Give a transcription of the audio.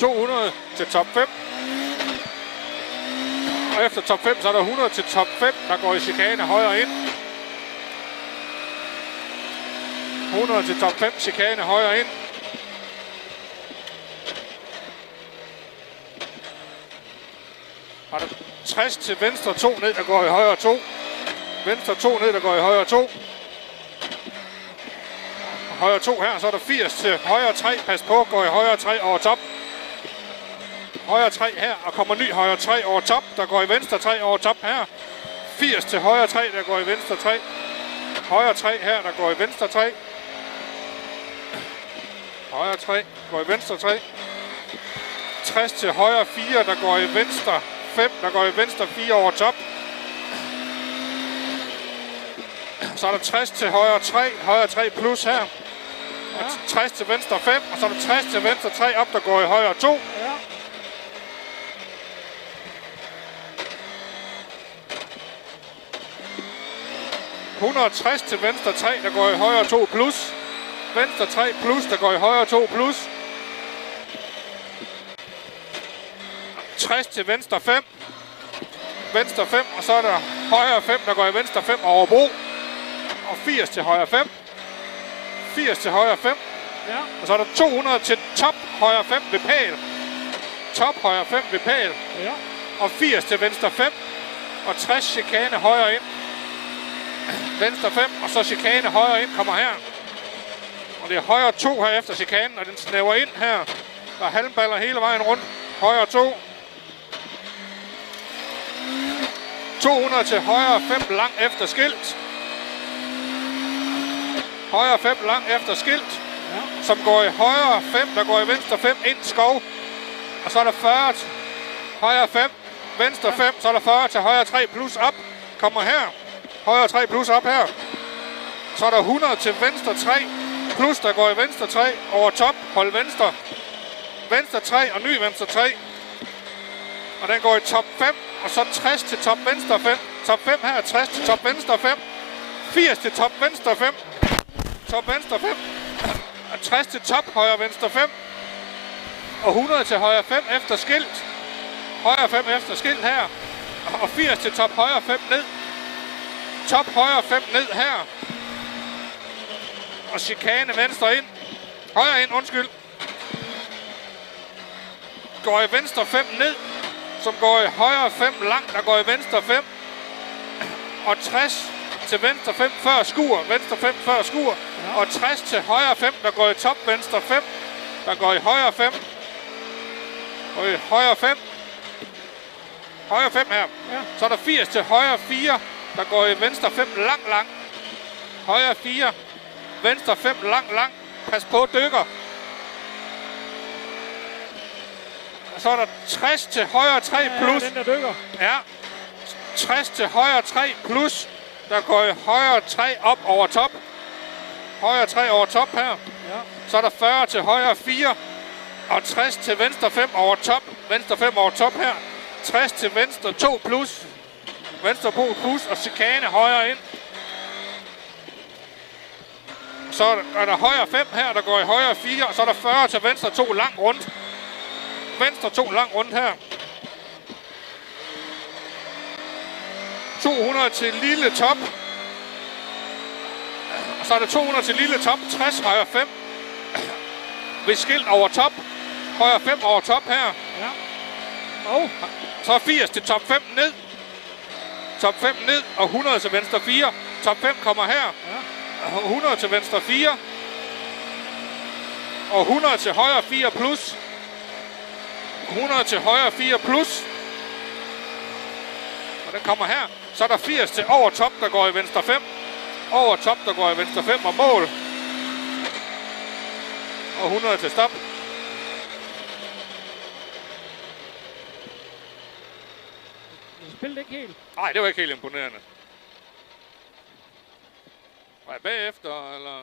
200 til top 5. Og efter top 5, så er der 100 til top 5, der går i chikane højre ind. 100 til top 5, chikane højre ind. Og der 60 til venstre 2 ned, der går i højre 2. Venstre 2 ned, der går i højre 2. Højre 2 her, så er der 80 til højre 3. Pas på, går i højre 3 over top. Højre 3 her, og kommer ny højre 3 over top. Der går i venstre 3 over top her. 80 til højre 3, der går i venstre 3. Højre 3 her, der går i venstre 3. Højre 3, går i venstre 3. 60 til højre 4, der går i venstre 5, der går i venstre 4 over top. Så er der 60 til højre 3 plus her. Og 60 til venstre 5, og så er der 60 til venstre 3 op, der går i højre 2. Ja. Ja. 160 til venstre 3, der går i højre 2 plus. Venstre 3 plus, der går i højre 2 plus. 60 til venstre 5. Venstre 5, og så er der højre 5, der går i venstre 5 over bro. Og 80 til højre 5. 80 til højre 5. Ja. Og så er der 200 til top højre 5 ved pæl. Top højre 5 ved pæl. Ja. Og 80 til venstre 5. Og 60 chikane højre ind. Venstre 5, og så chikane højre ind kommer her. Og det er højre 2 her efter chikanen, og den snæver ind her. Der er halmballer hele vejen rundt. Højre 2. 200 til højre 5 lang efter skilt. Højre 5 lang efter skilt. Ja. Som går i højre 5, der går i venstre 5 ind skov. Og så er der 40 til højre 5, venstre 5, så er der 40 til højre 3 plus op. Kommer her. Højre 3 plus op her. Så er der 100 til venstre 3 plus, der går i venstre 3 over top. Hold venstre. Venstre 3 og ny venstre 3. Og den går i top 5, og så 60 til top venstre 5. Top 5 her, 60 til top venstre 5. 80 til top venstre 5. Top venstre 5. 60 til top højre venstre 5. Og 100 til højre 5 efter skilt. Højre 5 efter skilt her. Og 80 til top højre 5 ned. Top højre 5 ned her. Og chikane venstre ind. Højre ind, undskyld. Går i venstre 5 ned. Som går i højre 5 langt, der går i venstre 5. Og 60 til venstre 5 før skur. Venstre 5 før skur. Ja. Og 60 til højre 5, der går i top venstre 5. Der går i højre 5. Og i højre 5. Højre 5 her. Ja. Så er der 80 til højre 4, der går i venstre 5 lang. Højre 4. Venstre 5 lang. Pas på, dykker. Så er der 60 til højre 3 plus. Ja, den der dykker. Ja. 60 til højre 3 plus. Der går i højre 3 op over top. Højre 3 over top her. Ja. Så er der 40 til højre 4. Og 60 til venstre 5 over top. Venstre 5 over top her. 60 til venstre 2 plus. Venstre 2 plus og chikane højre ind. Så er der højre 5 her, der går i højre 4. Og så er der 40 til venstre 2 lang rundt. Venstre 2 lang rundt her. 200 til lille top. Og så er der 200 til lille top. 60 højre 5. Ved skilt over top. Højre 5 over top her. Ja. Og så er 80 til top 5 ned. Top 5 ned og 100 til venstre 4. Top 5 kommer her. Ja. 100 til venstre 4. Og 100 til højre 4 plus. 100 til højre 4 plus. Og den kommer her. Så er der 80 til over top, der går i venstre 5. Over top, der går i venstre 5 og mål. Og 100 til stop. Du spillede ikke helt. Nej, det var ikke helt imponerende. Var jeg bagefter, eller?